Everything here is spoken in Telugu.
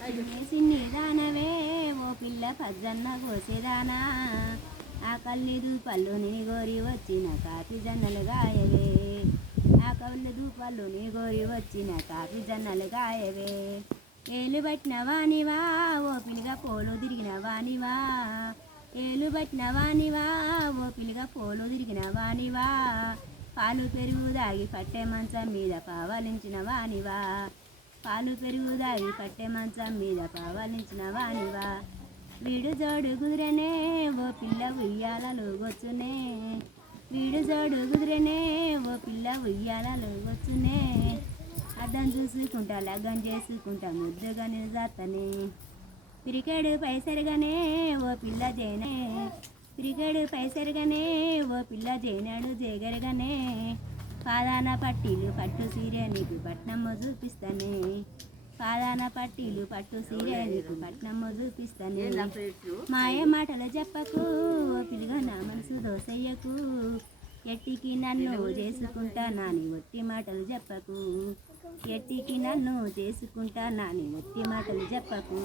సిన్ని దానవే ఓ పిల్ల పజ్జన్న కోసేదానా ఆ కళ్ళు పళ్ళుని గోరి వచ్చిన కాపి జన్నలు గాయవే ఆ కళ్ళు పళ్ళుని గోరి వచ్చిన కాపి జన్నలు గాయవే ఏలు పట్టిన వానివా ఓ పిల్లగా పోలు తిరిగిన వానివా ఏలు పట్టిన వానివా ఓ పిల్లగా పోలు తిరిగిన వానివా పాలు పెరుగు దాగి పట్టె మంచం మీద పావలించిన వానివా పాలు పెరుగు దాగి పట్టె మంచం మీద పావలించిన వానివా వీడు జోడు కుదిరనే ఓ పిల్ల ఉయ్యాలలో గొచ్చునే వీడు జోడు కుదిరనే ఓ పిల్ల ఉయ్యాలలో గొచ్చునే అద్దం చూసుకుంటా లగ్గం చేసుకుంటా ముద్దుగా నిజాతనే పిరికెడు పైసరిగానే ఓ పిల్ల జైనే పిరికెడు పైసరిగానే ఓ పిల్ల జైనాడు జేగరగానే పాదాన పట్టీలు పట్టు సీరే నీకు పట్నమ్మ చూపిస్తానే పాదాన పట్టీలు పట్టు సీరే నీకు పట్నమ్మ చూపిస్తానే మాయ మాటలు చెప్పకు ఓ పిల్లగా నా మనసు దోసయ్యకు ఎట్టికి నన్ను చేసుకుంటా నాని ఒట్టి మాటలు చెప్పకు ఎట్టికి నన్ను చేసుకుంటా నాని ఒట్టి మాటలు చెప్పకు